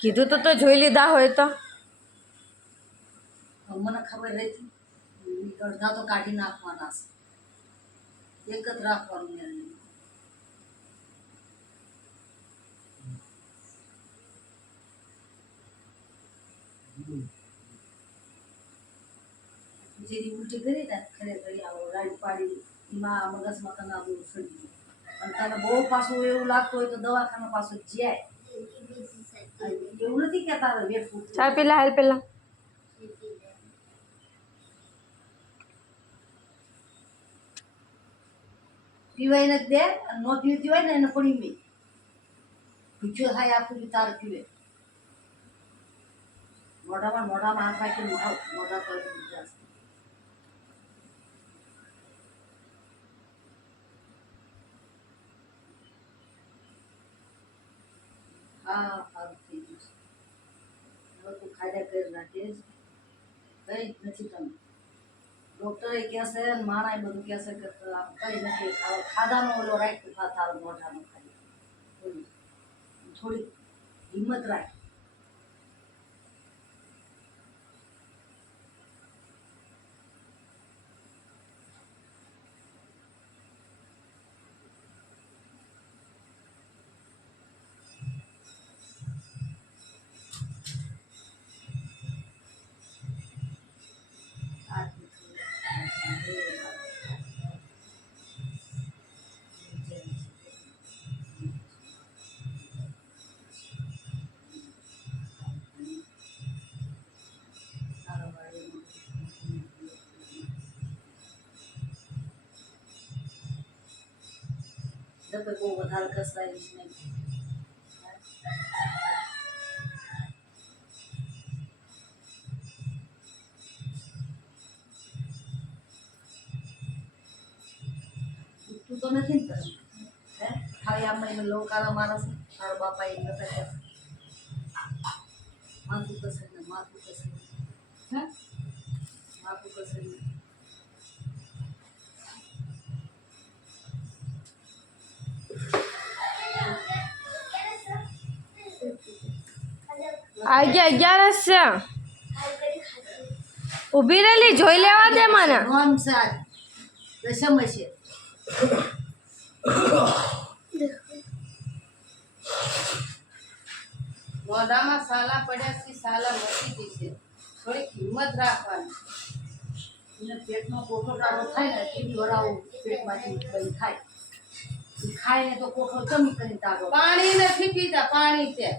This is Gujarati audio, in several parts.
કીધું તો જોઈ લીધા હોય તો મને ખબર રહેતી અડધા તો કાઢી નાખવાના છે એક જ રાખવાનું એને જેની ઉલટી કરી ને ખરેખર આવો રાઈડ પાડી એમાં મગજમાં તને આવું સડી અને તને બહુ પાછું એવું લાગતું હોય તો દવાખાના પાછું જાય એવું નથી કે તારે વેઠવું ચા પેલા હાલ પેલા પીવાય નથી દે અને ન પીવતી હોય ને એને પડી મેં ભૂખ્યો થાય આખું તારે પીવે મોઢામાં હાથ રાખીને મોઢા પર હા સારું થઈ ગયું છે હવે તું ખાધા કરી રાખીશ કઈ જ નથી તમે ડોક્ટરે કહેશે ને માણાએ બધું કહેશે કે કઈ નથી ખાધાનો ઓલો રાખ્યું તારો મોઢાનો ખાલી થોડી હિંમત રાખ બહુ વધારે કસાઈશ નહીં તું તો નથી ને હે ખાલી આમાં લોકાળા માણસ તારો બાપા એ નતા કહેતા માથું કસે ને હે માથું કસે ને આગ્યા 11 છે ઊભી રહેલી જોઈ લેવા દે મને નોમ સાત દશમ છે મોઢામાં સાલા પડ્યા છે સાલા મટી જશે થોડીક હિંમત રાખવાની એને પેટનો કોઠો ટાળો થાય ને એની વરાવું પેટમાંથી કંઈ થાય ખાય ને તો કોઠો ચમી કરીને ટાળો પાણી નથી પીતા પાણી છે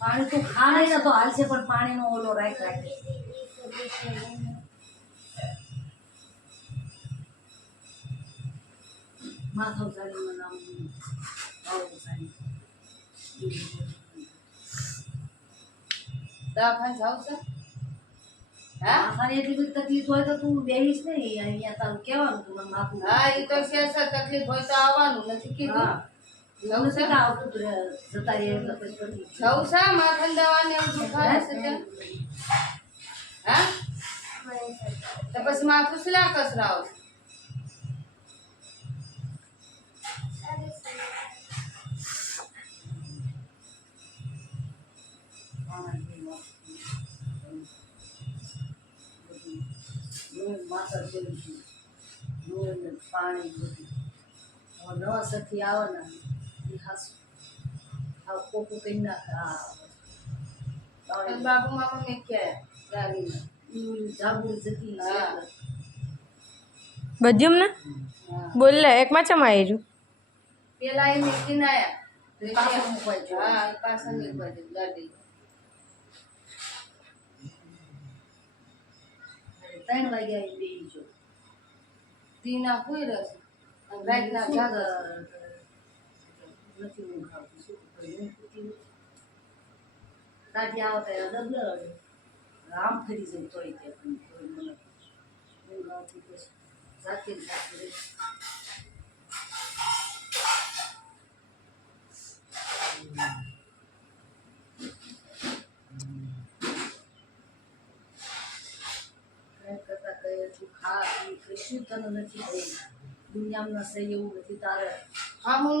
પાણી તો ખાય ને તો હાલશે પણ પાણીનો ઓલો રાખ રાખે માથો સાડી નામ આવું સાડી દવાખાને જાવ છે હા મારી એટલી બધી તકલીફ હોય તો તું બેહીશ નહીં અહીંયા તારું કહેવાનું તું મને માથું હા એ તો છે તકલીફ હોય તો આવવાનું નથી કીધું જવું છે આવતું જતા રહે એટલે પછી જવું છે માથાની દવાને એમ દુખાવે છે તે હા તો પછી માથું શિલા કસરાવ પાણી બધું નવા સથી આવે ને એ હાસું કોકું કઈ નાખે બાબુ મામા મેં ક્યાં ગાડીમાં જાગુર જતી બધ્યુમ ને બોલ લે એક માં ચમ આવ્યું પેલા એ મેકીને આયા પાછળ મૂકવા જો હા પાછળ મૂકવા જો ગાડી 3 વાગ્યા એ બેહી જો દીના કોઈ રસ રાતના જાગ નથી ઊંઘ આવતી શું કર્યું દાદી આવતા ડબલ રામ ફરી જાય તોય કે પણ મને ઊંઘ આવતી પછી જાતે કશું તને નથી દુનિયામાં સહી એવું નથી તારે હા હું